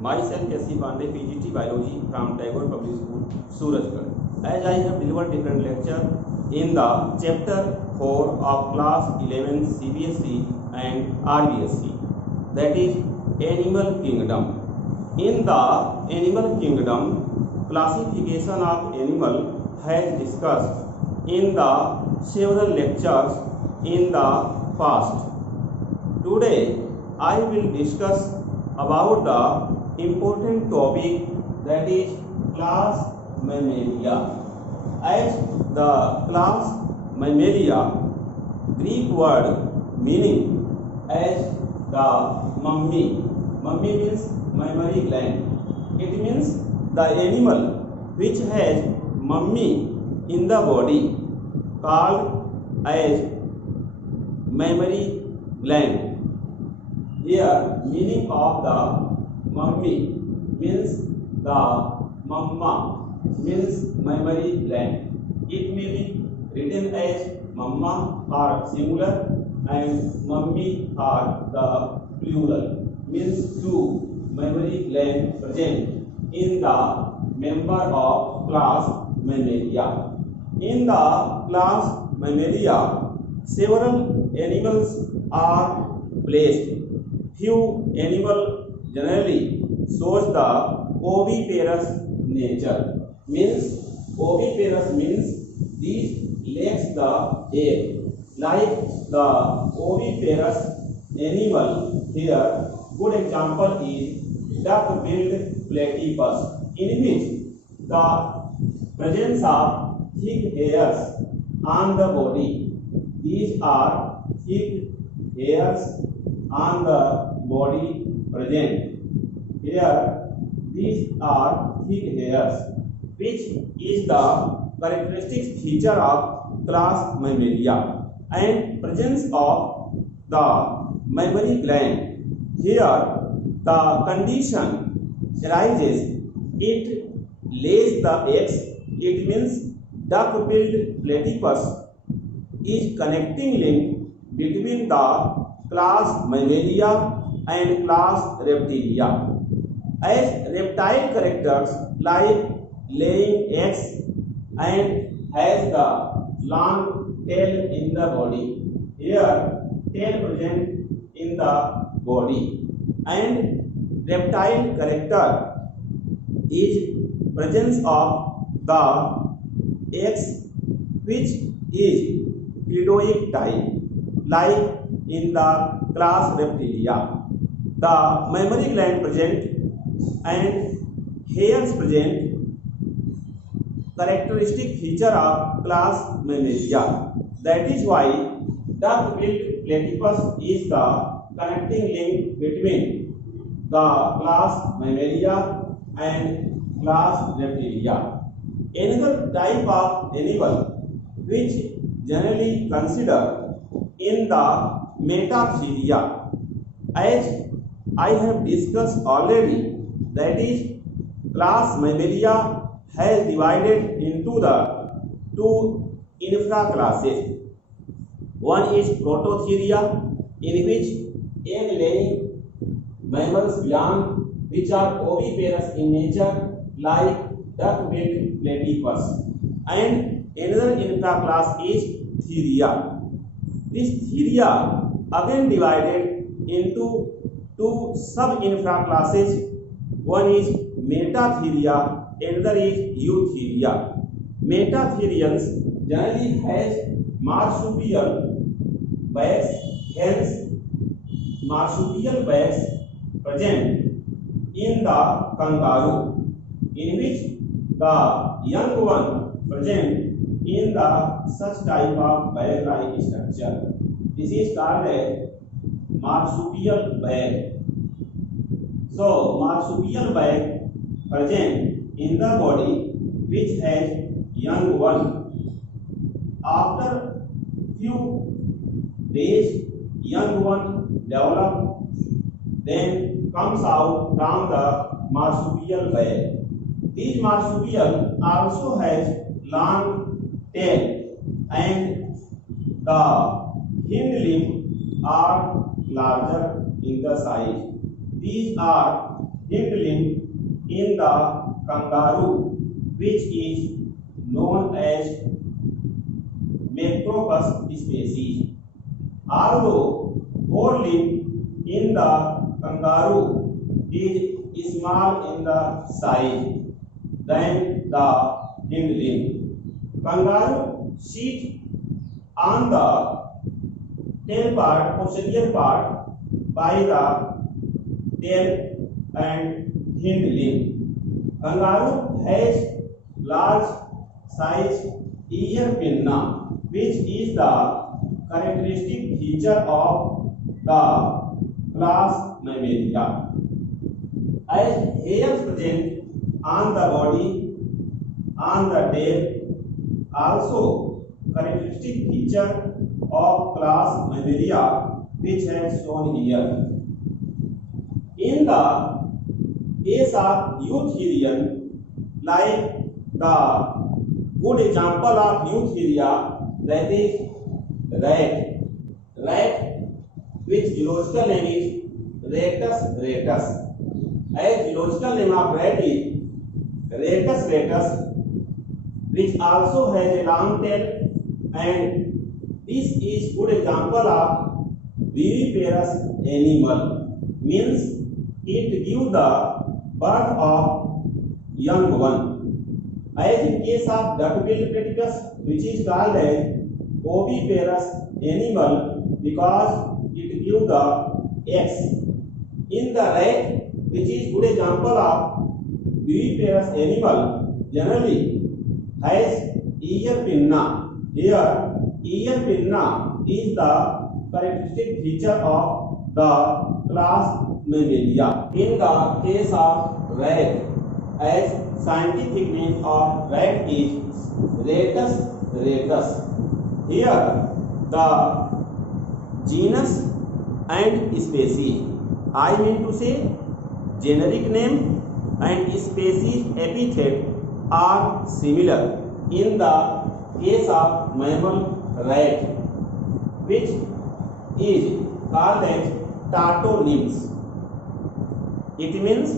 Myself S.C. Pandey, PGT Biology from Tagore Public School, Surajgarh. As I have delivered different lecture in the chapter 4 of class 11 CBSE and RBSE, that is Animal Kingdom. In the Animal Kingdom, classification of animal has discussed in the several lectures in the past. Today I will discuss about the important topic, that is class Mammalia. As the class Mammalia, Greek word meaning as the mummy. Mummy means mammary gland. It means the animal which has mummy in the body, called as mammary gland. Here, meaning of the mummy means the mamma, means mammary gland. It may be written as mamma or singular and mummy or the plural, means two mammary gland present in the member of class Mammalia. In the class Mammalia, several animals are placed. Few animal generally shows the oviparous nature. Means oviparous means these lays the egg. Like the oviparous animal here, good example is duck-billed platypus, in which the presence of thick hairs on the body. These are thick hairs on the body present. Here, these are thick hairs, which is the characteristic feature of class Mammalia, and presence of the mammary gland. Here, the condition arises, it lays the eggs. It means duck-billed platypus is connecting link between the class Mammalia and class Reptilia. As reptile characters like laying eggs and has the long tail in the body. Here, tail present in the body. And reptile character is presence of the eggs which is cleidoic type, like in the class Reptilia. The mammary gland present and hairs present, characteristic feature of class Mammalia. That is why duck-billed platypus is the connecting link between the class Mammalia and class Reptilia. Another type of animal which generally considered in the Metatheria, as I have discussed already, that is class Mammalia has divided into the two infraclasses. One is Prototheria, in which egg-laying mammals belong, which are oviparous in nature, like duck-billed platypus. And another infraclass is Theria. This Theria again divided into two sub-infraclasses. One is Metatheria, another is Eutheria. Metatherians generally has marsupial bags, hence marsupial bags present in the kangaroo, in which the young one present in the such type of bag-like structure. This is called a marsupial bag. So, marsupial bag present in the body which has young one. After few days, young one develop, then comes out from the marsupial bag. These marsupial also has long tail and the hind limb are larger in the size. These are hind limb in the kangaroo, which is known as Macropus species. Although forelimb in the kangaroo is small in the size than the hind limb. Kangaroo sit on the tail part, posterior part, by the tail and hind limb. Kangaroo has large size ear pinna, which is the characteristic feature of the class Mammalia. As hairs present on the body, on the tail, also characteristic feature of class Mammalia, which has shown here. In the case of eutherian, like the good example of eutheria, that is rat, which zoological name is Ratus ratus. As zoological name of rat is Ratus, which also has a long tail, and this is good example of viviparous animal, means it gives the birth of young one. As in case of duck-billed platypus, which is called as oviparous animal because it gives the eggs. In the rat, which is good example of viviparous animal, generally has ear pinna. Here, ear pinna is the characteristic feature of the class Mammalia. In the case of rat, as scientific name of rat is Ratus ratus. Here, the genus and species, I mean to say generic name and species epithet are similar in the case of mammal rat, which is called as Tartonymphs. It means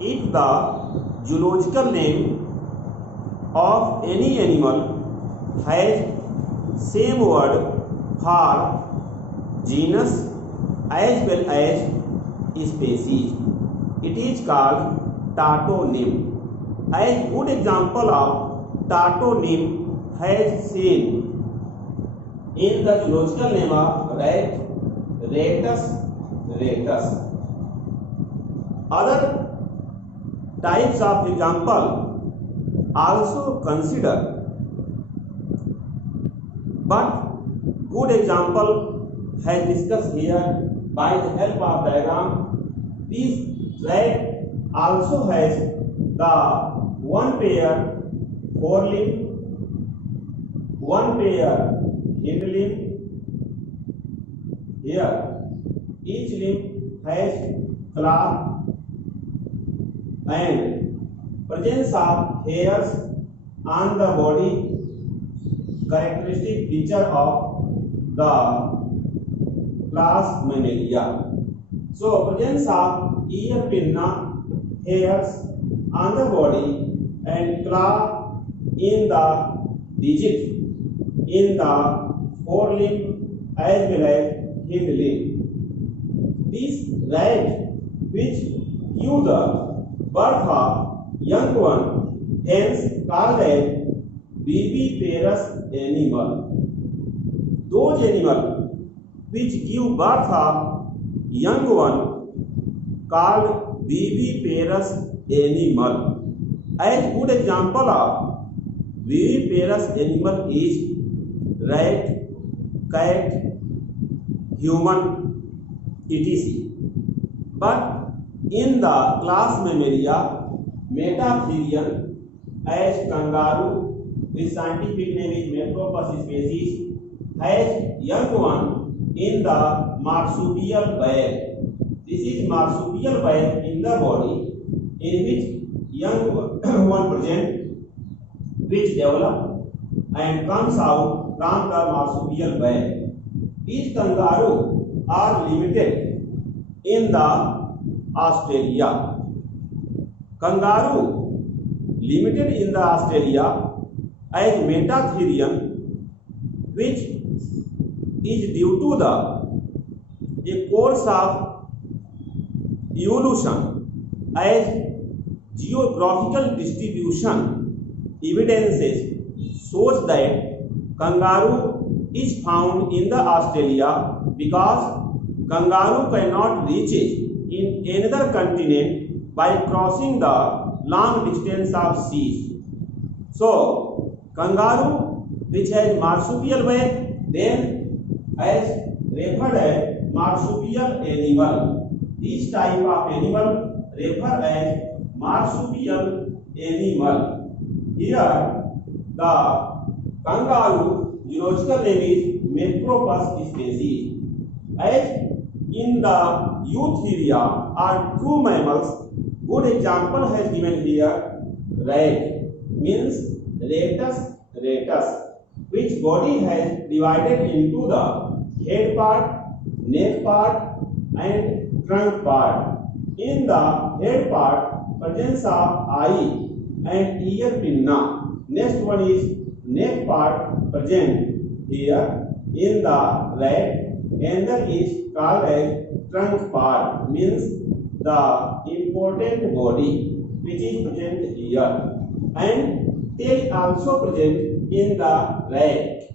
if the zoological name of any animal has same word for genus as well as species, it is called Tartonym. As good example of Tartonym has seen in the zoological name of rat, Ratus. Other types of example also consider, but good example has discussed here by the help of diagram. This rat also has the one pair forelimb, one pair hind limb. Here, each limb has claw and presence of hairs on the body, characteristic feature of the class Mammalia. So, presence of ear pinna, hairs on the body, and claw in the digit in the forelimb as well as hind limb. This rat, which give the birth of young one, hence called as viviparous animal. Those animal which give birth of young one called viviparous animal. As good example of viviparous animal is rat, cat, human, etc. But in the class Mammalia, Metatherian, as kangaroo, which scientific name is Macropus species, has young one in the marsupial bag. This is marsupial bag in the body in which young one present, which develop and comes out from the marsupial bag. These kangaroo are limited in the Australia. Kangaroo limited in the Australia as metatherium, which is due to the a course of evolution as geographical distribution evidences shows that kangaroo is found in the Australia because kangaroo cannot reach it in another continent by crossing the long distance of seas. So kangaroo which has marsupial back then as referred as marsupial animal. This type of animal referred as marsupial animal. Here the kangaroo zoological name is Macropus species. As in the Eutheria are true mammals, good example has given here. Rat means ratus, which body has divided into the head part, neck part and trunk part. In the head part, presence of eye and ear pinna. Next one is neck part present here in the rat, and that is called as trunk part, means the important body which is present here, and tail also present in the rat.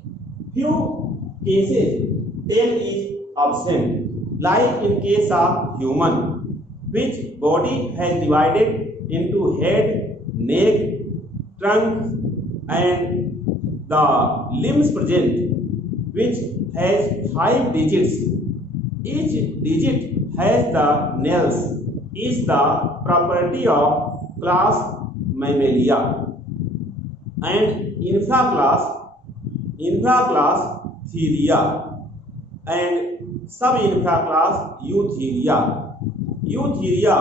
Few cases tail is absent, like in case of human, which body has divided into head, neck, trunk and the limbs present, which has 5 digits. Each digit has the nails, is the property of class Mammalia. And infraclass Theria and sub-infraclass Eutheria. Eutheria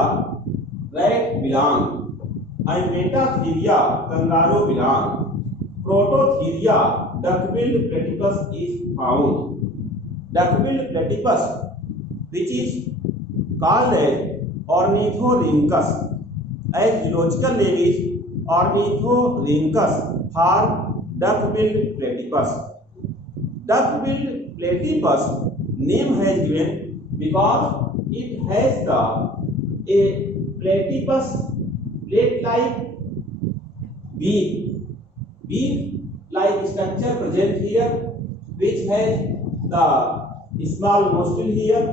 rat belong and Metatheria kangaroo belong. Prototheria duck-billed platypus is found. Duck-billed platypus, which is called as Ornithorhynchus, as zoological name is Ornithorhynchus for duck-billed platypus. Duck-billed platypus name has given because it has a platypus plate-like beak-like structure present here, which has the small nostril here,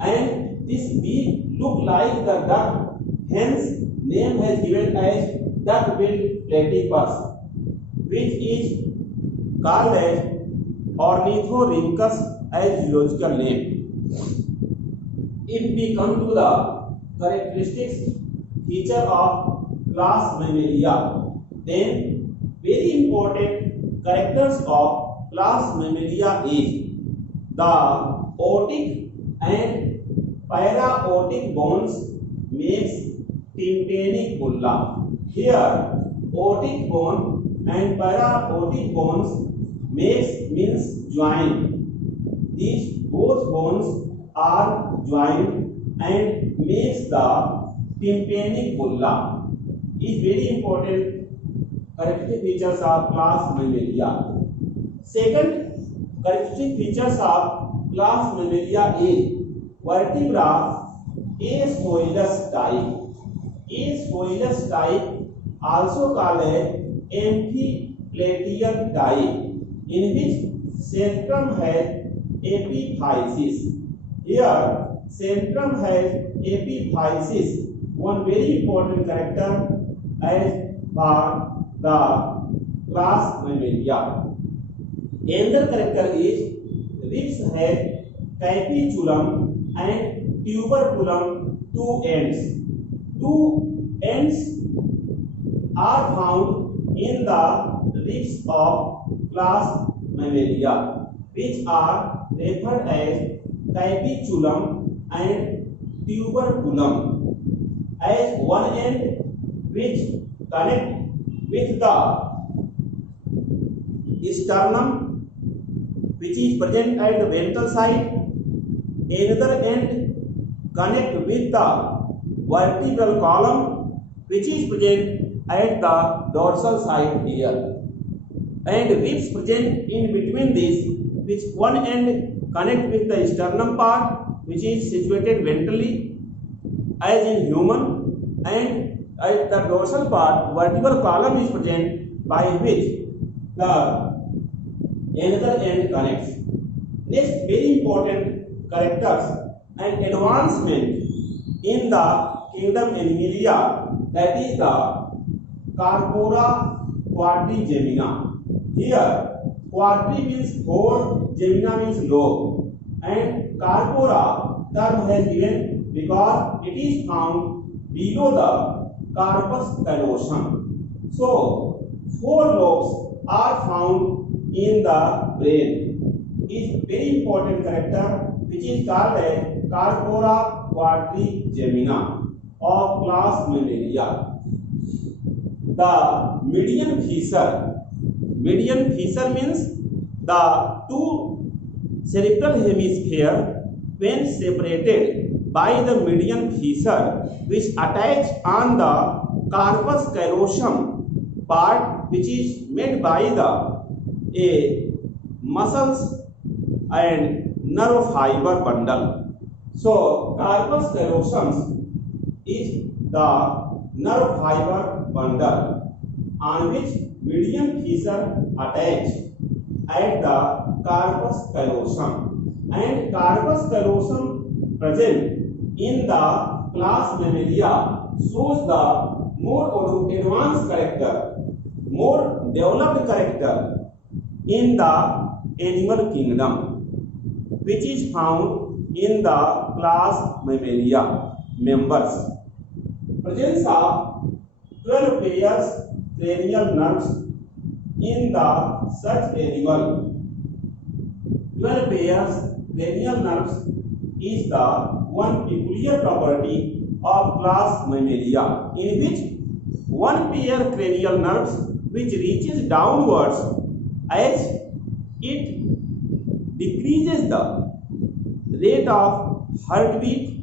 and this beak look like the duck. Hence, name has given as duck-billed platypus, which is called as Ornithorhynchus as zoological name. If we come to the characteristics feature of class Mammalia, then very important characters of class Mammalia is the otic and para-otic bones makes tympanic bulla. Here, otic bone and para-otic bones means joined. These both bones are joined and makes the tympanic bulla. Is very important characteristic features of class Mammalia. Second characteristic features of class Mammalia is vertebra ascoilus type. Ascoilus type also called as amphiplateal type, in which centrum has epiphysis. Here centrum has epiphysis, one very important character as for the class Mammalia. Another character is ribs have capitulum and tuberculum, two ends. Two ends are found in the ribs of class Mammalia, which are referred as capitulum and tuberculum, as one end which connect with the sternum, which is present at the ventral side. Another end connect with the vertebral column, which is present at the dorsal side here, and ribs present in between these, which one end connect with the sternum part, which is situated ventrally as in human, and at the dorsal part vertebral column is present by which the another end connects. Next, very important characters and advancement in the kingdom Animalia, that is the Carpora quadrigemina. Here quadri means four, gemina means lobe, and Carpora term has given because it is found below the corpus callosum. So four lobes are found in the brain. Is very important character which is called as Carpora quadrigemina of class Mammalia. The median fissure. Median fissure means the two cerebral hemisphere when separated by the median fissure which attach on the corpus callosum part, which is made by the muscles and nerve fiber bundle. So corpus callosum is the nerve fiber bundle on which median fissure attached at the corpus callosum, and corpus callosum present in the class Mammalia shows the more advanced character, more developed character in the animal kingdom, which is found in the class Mammalia members. Presence of 12 pairs cranial nerves in the such animal. 12 pairs cranial nerves is the one peculiar property of class Mammalia, in which one pair cranial nerves which reaches downwards as it decreases the rate of heartbeat,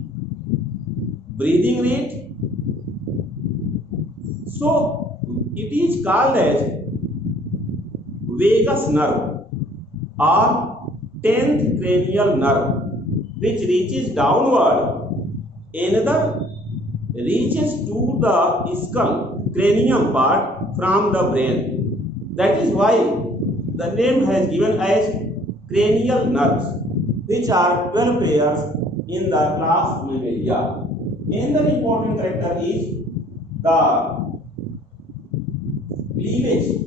breathing rate. So it is called as vagus nerve or 10th cranial nerve, which reaches downward. Another reaches to the skull cranium part from the brain. That is why the name has given as cranial nerves, which are 12 pairs in the class Mammalia. Another important character is the cleavage.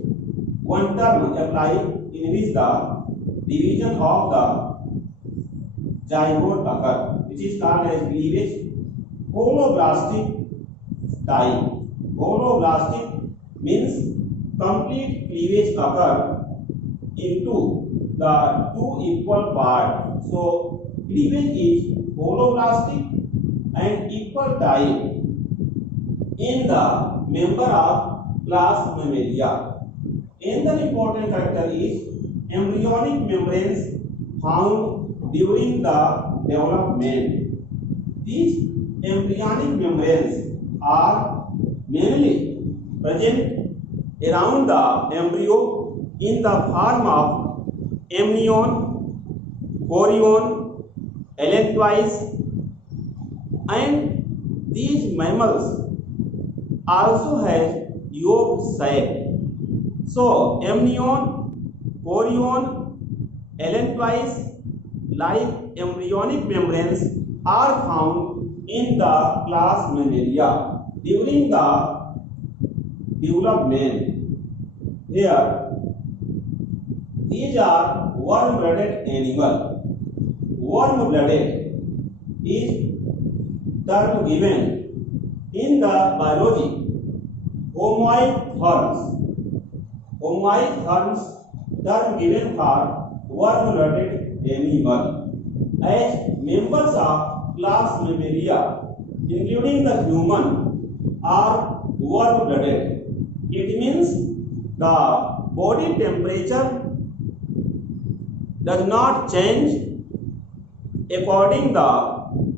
One term applied in which the division of the zygote occur, which is called as cleavage. Holoblastic type. Holoblastic means complete cleavage occur into the two equal parts. So cleavage is holoblastic and equal type in the member of class Mammalia. Another important character is embryonic membranes found during the development. These embryonic membranes are mainly present around the embryo in the form of amnion, chorion, allantois, and these mammals also has yolk sac. So amnion, chorion, allantois like embryonic membranes are found in the class Mammalia during the development. Here, these are warm-blooded animal. Warm-blooded is term given in the biology. Homoid forms. Homoid forms term given for warm-blooded animal. As members of class Mammalia, including the human, are warm-blooded. It means the body temperature does not change according the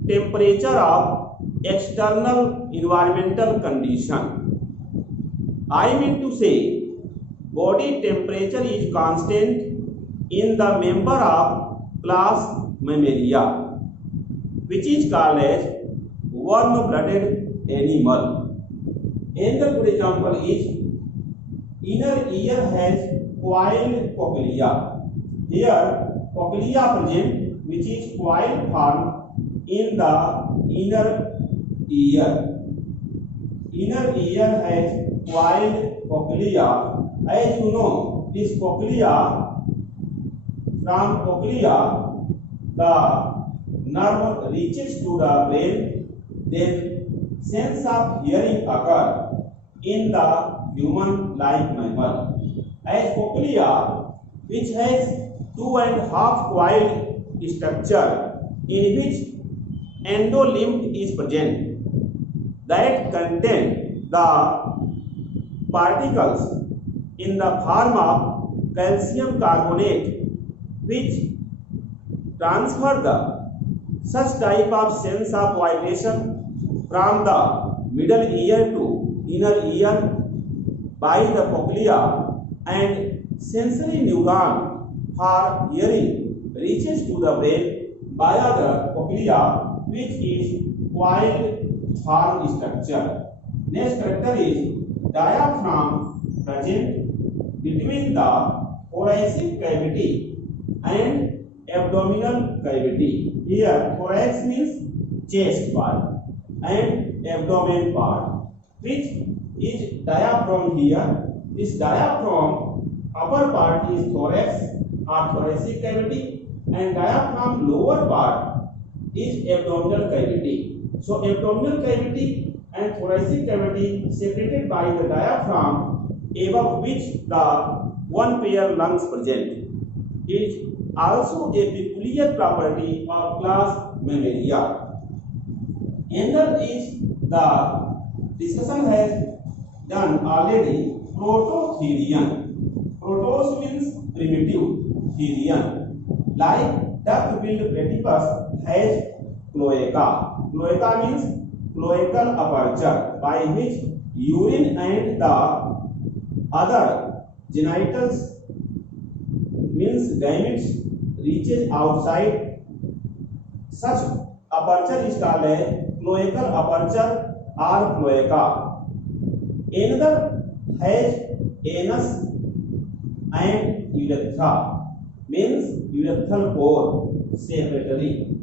temperature of external environmental condition. I mean to say, body temperature is constant in the member of class Mammalia, which is called as warm-blooded animal. Another good example is inner ear has coiled cochlea. Here cochlea present, which is coiled form in the inner ear. Inner ear has coiled cochlea. As you know, this cochlea, from cochlea the nerve reaches to the brain, then sense of hearing occur in the human-like mammal. As cochlea, which has 2.5 coiled structure in which endolimb is present, that contain the particles in the form of calcium carbonate, which transfer the such type of sense of vibration from the middle ear to inner ear by the cochlea, and sensory neuron for hearing reaches to the brain via the cochlea, which is coiled form structure. Next character is diaphragm present between the thoracic cavity and abdominal cavity. Here thorax means chest part and abdomen part, which is diaphragm here. This diaphragm upper part is thorax or thoracic cavity, and diaphragm lower part is abdominal cavity. So abdominal cavity and thoracic cavity separated by the diaphragm, above which the one pair lungs present, is also a peculiar property of class Mammalia. Another is the discussion has done already prototherian. Protos means primitive, therian. Like duck-billed platypus has cloaca. Cloaca means cloacal aperture by which urine and the other genitals means gametes reaches outside. Such aperture is called a cloacal aperture or cloaca. Another has anus and urethra, means urethral pore separately.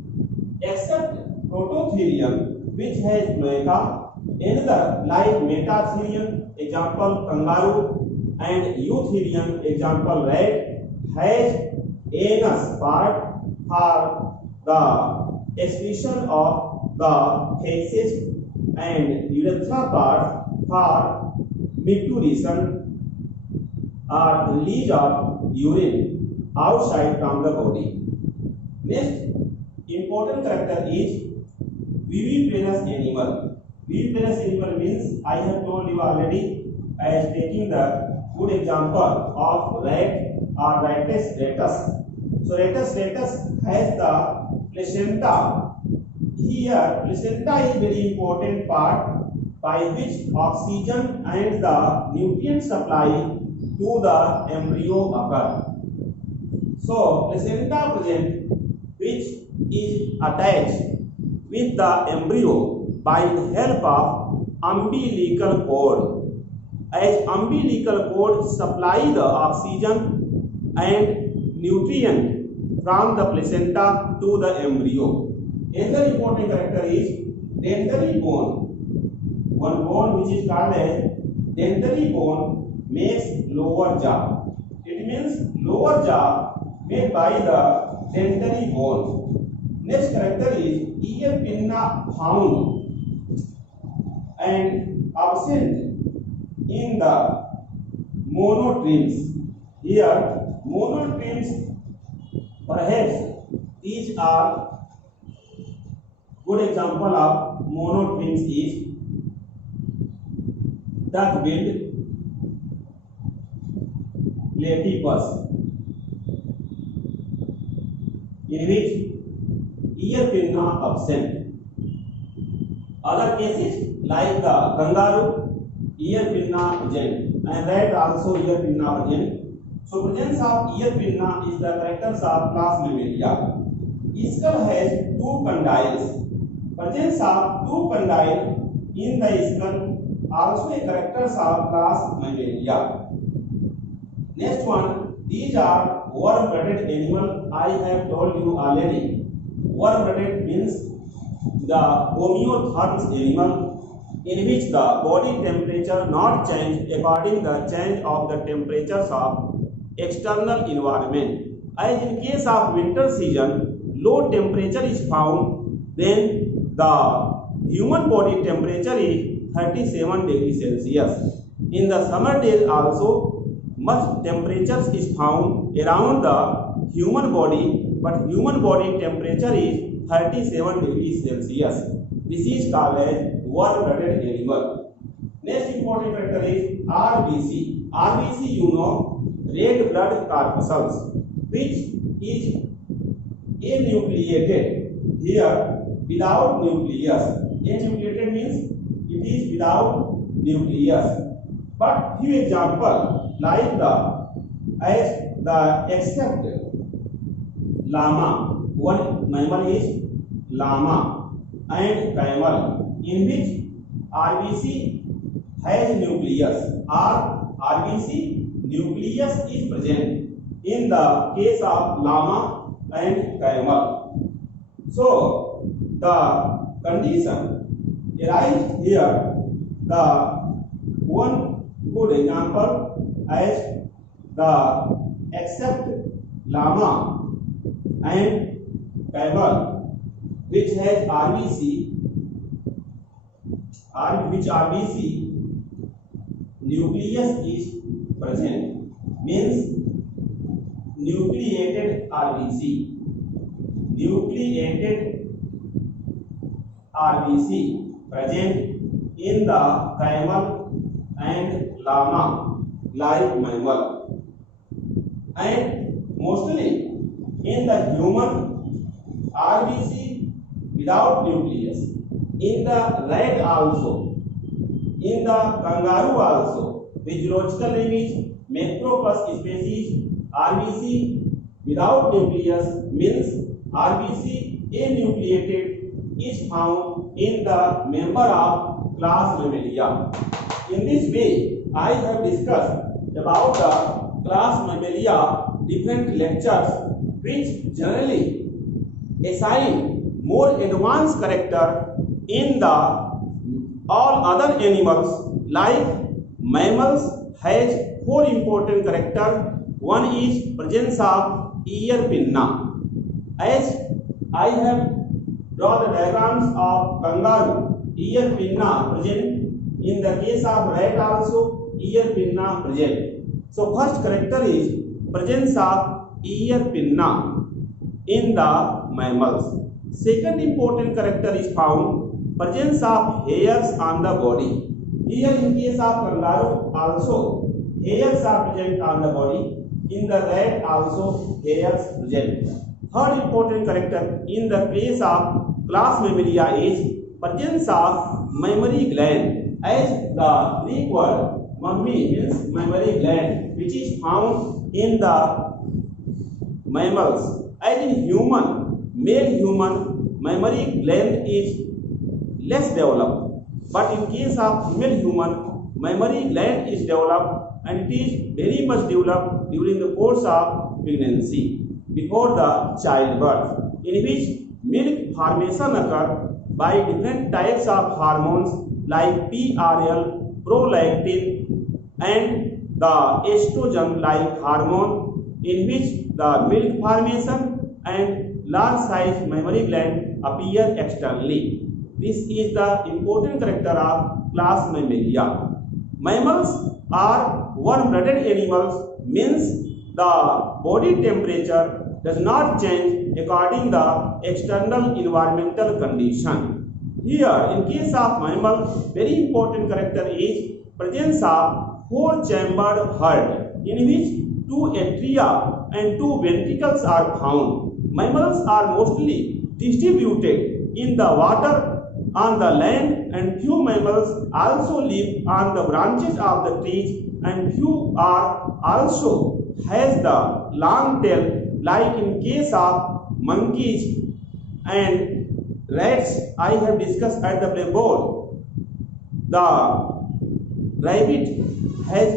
Except prototherian, which has cloaca, another like metatherian, example kangaroo, and eutherian, example rat, has anus part for the excretion of the feces and urethra part for micturition or release of urine outside from the body. Next important character is viviparous animal. Viviparous animal means, I have told you already, as taking the good example of rat or Rattus ratus. So Rattus ratus has the placenta. Here placenta is very important part by which oxygen and the nutrient supply to the embryo occur. So placenta present, which is attached with the embryo by the help of umbilical cord. As umbilical cord supply the oxygen and nutrient from the placenta to the embryo. Another important character is dentary bone. One bone which is called as dentary bone makes lower jaw. It means lower jaw made by the dentary bone. Next character is ear pinna found and absent in the monotremes. Here monotremes, perhaps these are good example of monotremes is duck-billed platypus, in which ear pinna absent. Other cases like the kangaroo, ear pinna present, and rat also ear pinna present. So presence of ear pinna is the characters of class Mammalia. Skull has two condyles. Presence of two condyle in the skull also a characters of class Mammalia. Next one, these are warm-blooded animal. I have told you already. Warm-blooded means the homeotherms animal in which the body temperature not change according the change of the temperatures of external environment. As in case of winter season, low temperature is found, then the human body temperature is 37 degrees Celsius. In the summer days also, much temperatures is found around the human body, but human body temperature is 37 degrees Celsius. This is called as warm-blooded animal. Next important character is RBC. RBC, you know, red blood corpuscles, which is anucleated. Here, without nucleus. Anucleated means it is without nucleus. But few example like except llama. One mammal is llama and camel, in which RBC has nucleus, or RBC nucleus is present in the case of llama and camel. So the condition arises here. The one good example as the except llama and camel, which has RBC, which RBC nucleus is present, means nucleated RBC, present in the camel and llama like mammal, and mostly in the human RBC without nucleus, in the rat also, in the kangaroo also, which zoological name is Macropus species, RBC without nucleus means RBC anucleated is found in the member of class Mammalia. In this way, I have discussed about the class Mammalia different lectures which generally assign more advanced character in the all other animals. Like mammals has four important character. One is presence of ear pinna. As I have drawn the diagrams of kangaroo, ear pinna present. In the case of rat also ear pinna present. So first character is presence of ear pinna in the mammals. Second important character is found presence of hairs on the body. Here in case of kangaroo also hairs are present on the body. In the rat also hairs present. Third important character in the case of class Mammalia is presence of mammary gland. As the Greek word mammi means mammary gland, which is found in the mammals. As in human, male human mammary gland is less developed, but in case of female human, mammary gland is developed, and it is very much developed during the course of pregnancy, before the childbirth, in which milk formation occurs by different types of hormones like PRL, prolactin, and the estrogen like hormone, in which the milk formation and large size mammary gland appear externally. This is the important character of class Mammalia. Mammals are warm-blooded animals, means the body temperature does not change according the external environmental condition. Here, in case of mammal, very important character is presence of four-chambered heart, in which two atria and two ventricles are found. Mammals are mostly distributed in the water on the land, and few mammals also live on the branches of the trees, and few are also has the long tail, like in case of monkeys and rats. I have discussed at the blackboard. The rabbit has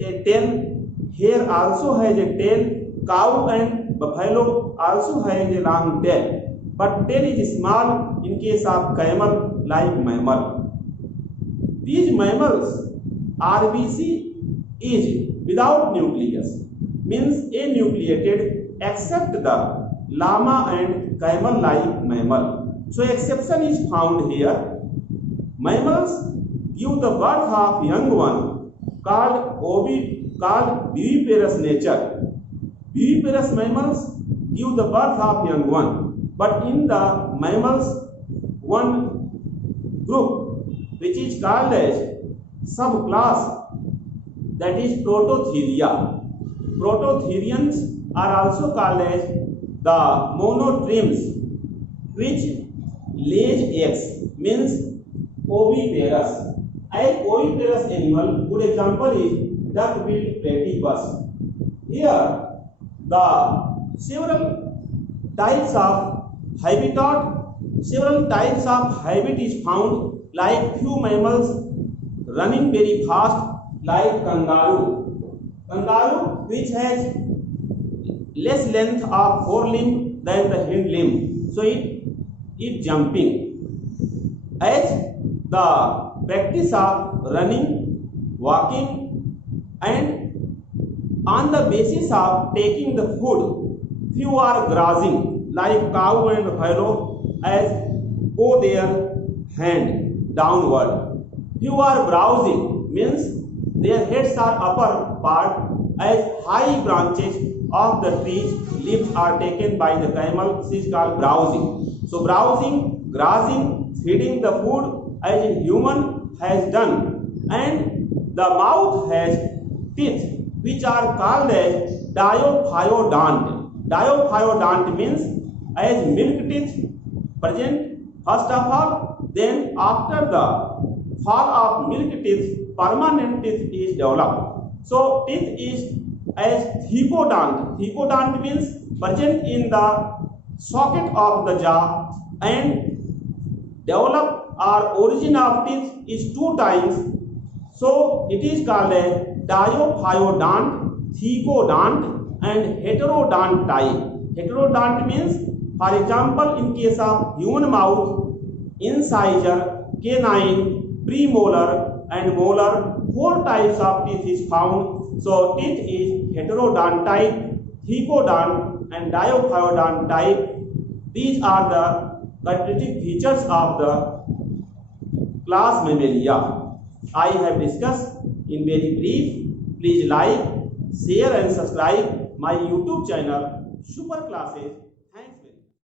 a tail, hare also has a tail, cow and buffalo also has a long tail, but tail is small in case of camel like mammal. These mammals, RBC is without nucleus, means anucleated, except the llama and camel like mammal. So exception is found here. Mammals give the birth of young one called viviparous nature. Viviparous mammals give the birth of young one, but in the mammals, one group which is called as subclass, that is Prototheria. Prototherians are also called as the monotremes, which lays eggs, means oviparous. An oviparous animal, good example is duck-billed platypus. Here, the several types of habit is found, like few mammals running very fast, like kangaroo. Kangaroo, which has less length of forelimb than the hind limb, so it is jumping. As the practice of running, walking, and on the basis of taking the food, few are grazing, like cow and buffalo, as bow their hand downward. Few are browsing, means their heads are upper part, as high branches of the trees leaves are taken by the camel. This is called browsing. So browsing, grazing, feeding the food as in human has done, and the mouth has teeth which are called as diophyodont. Diophyodont means as milk teeth present first of all, then after the fall of milk teeth, permanent teeth is developed. So teeth is as thecodont. Thecodont means present in the socket of the jaw, and develop or origin of teeth is 2 times. So it is called as diophyodont, thecodont, and heterodont type. Heterodont means, for example, in case of human mouth, incisor, canine, premolar, and molar, 4 types of teeth is found. So teeth is heterodont type, thecodont, and diophyodont type. These are the characteristic features of the class Mammalia. I have discussed in very brief. Please like, share and subscribe my YouTube channel Super Classes.